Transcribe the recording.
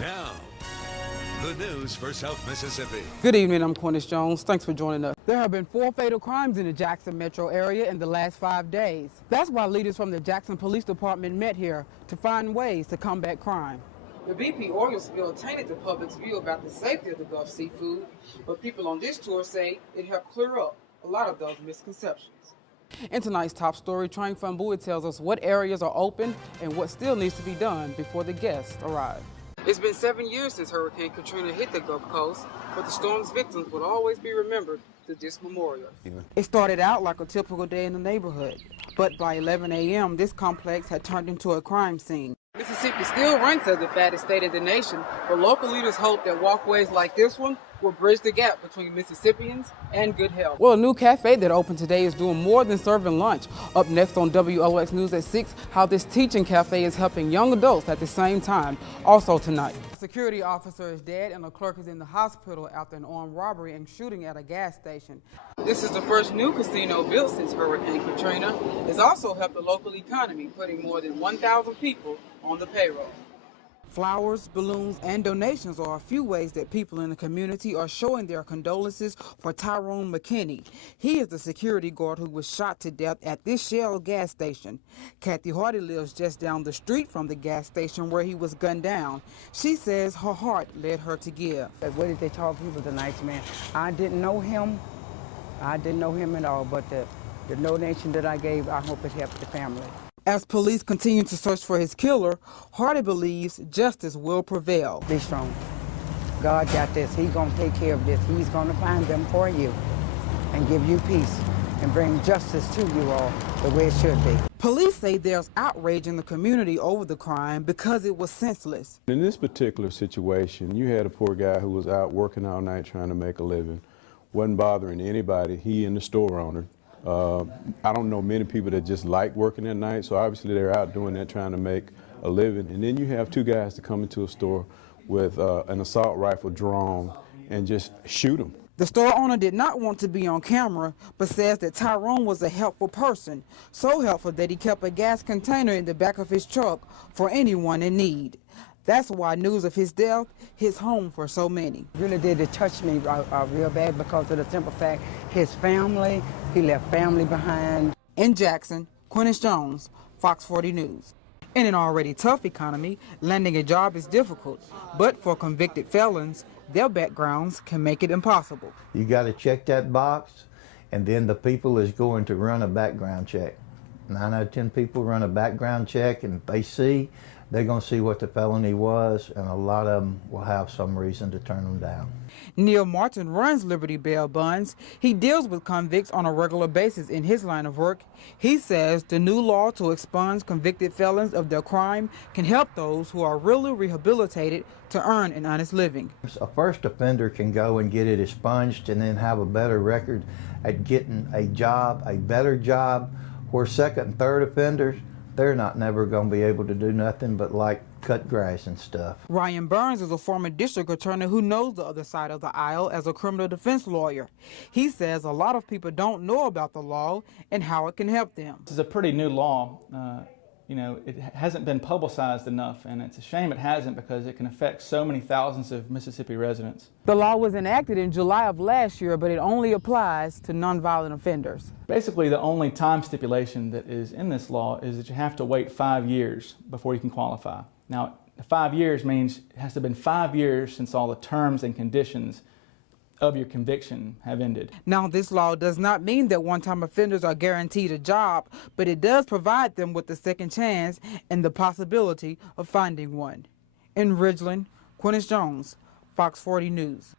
Now, the news for South Mississippi. Good evening, I'm Quentis Jones. Thanks for joining us. There have been 4 fatal crimes in the Jackson metro area in the last 5 days. That's why leaders from the Jackson Police Department met here to find ways to combat crime. The BP oil spill tainted the public's view about the safety of the Gulf seafood, but people on this tour say it helped clear up a lot of those misconceptions. In tonight's top story, Train from Bowie tells us what areas are open and what still needs to be done before the guests arrive. It's been 7 years since Hurricane Katrina hit the Gulf Coast, but the storm's victims will always be remembered through this memorial. It started out like a typical day in the neighborhood, but by 11 a.m., this complex had turned into a crime scene. Mississippi still ranks as the fattest state in the nation, but local leaders hope that walkways like this one will bridge the gap between Mississippians and good health. Well, a new cafe that opened today is doing more than serving lunch. Up next on WLX News at 6, how this teaching cafe is helping young adults at the same time. Also tonight, a security officer is dead and a clerk is in the hospital after an armed robbery and shooting at a gas station. This is the first new casino built since Hurricane Katrina. It's also helped the local economy, putting more than 1,000 people on the payroll. Flowers, balloons, and donations are a few ways that people in the community are showing their condolences for Tyrone McKinney. He is the security guard who was shot to death at this Shell gas station. Kathy Hardy lives just down the street from the gas station where he was gunned down. She says her heart led her to give. What did they talk? He was a nice man. I didn't know him. I didn't know him at all, but the donation that I gave, I hope it helped the family. As police continue to search for his killer, Hardy believes justice will prevail. Be strong. God got this. He's going to take care of this. He's going to find them for you and give you peace and bring justice to you all the way it should be. Police say there's outrage in the community over the crime because it was senseless. In this particular situation, you had a poor guy who was out working all night trying to make a living, wasn't bothering anybody, he and the store owner. I don't know many people that just like working at night, so obviously they're out doing that trying to make a living. And then you have 2 guys to come into a store with an assault rifle drawn and just shoot them. The store owner did not want to be on camera, but says that Tyrone was a helpful person, so helpful that he kept a gas container in the back of his truck for anyone in need. That's why news of his death hits home for so many. Really did touch me real bad because of the simple fact his family, he left family behind. In Jackson, Quentis Jones, Fox 40 News. In an already tough economy, landing a job is difficult, but for convicted felons, their backgrounds can make it impossible. You got to check that box, and then the people is going to run a background check. 9 out of 10 people run a background check, and they're going to see what the felony was, and a lot of them will have some reason to turn them down. Neil Martin runs Liberty Bail Bonds. He deals with convicts on a regular basis in his line of work. He says the new law to expunge convicted felons of their crime can help those who are really rehabilitated to earn an honest living. A first offender can go and get it expunged and then have a better record at getting a job, a better job, where second and third offenders, they're not never going to be able to do nothing but like cut grass and stuff. Ryan Burns is a former district attorney who knows the other side of the aisle as a criminal defense lawyer. He says a lot of people don't know about the law and how it can help them. This is a pretty new law. It hasn't been publicized enough, and it's a shame it hasn't because it can affect so many thousands of Mississippi residents. The law was enacted in July of last year, but it only applies to nonviolent offenders. Basically, the only time stipulation that is in this law is that you have to wait 5 years before you can qualify. Now, 5 years means it has to have been 5 years since all the terms and conditions of your conviction have ended. Now, this law does not mean that one-time offenders are guaranteed a job, but it does provide them with a second chance and the possibility of finding one. In Ridgeland, Quentis Jones, Fox 40 News.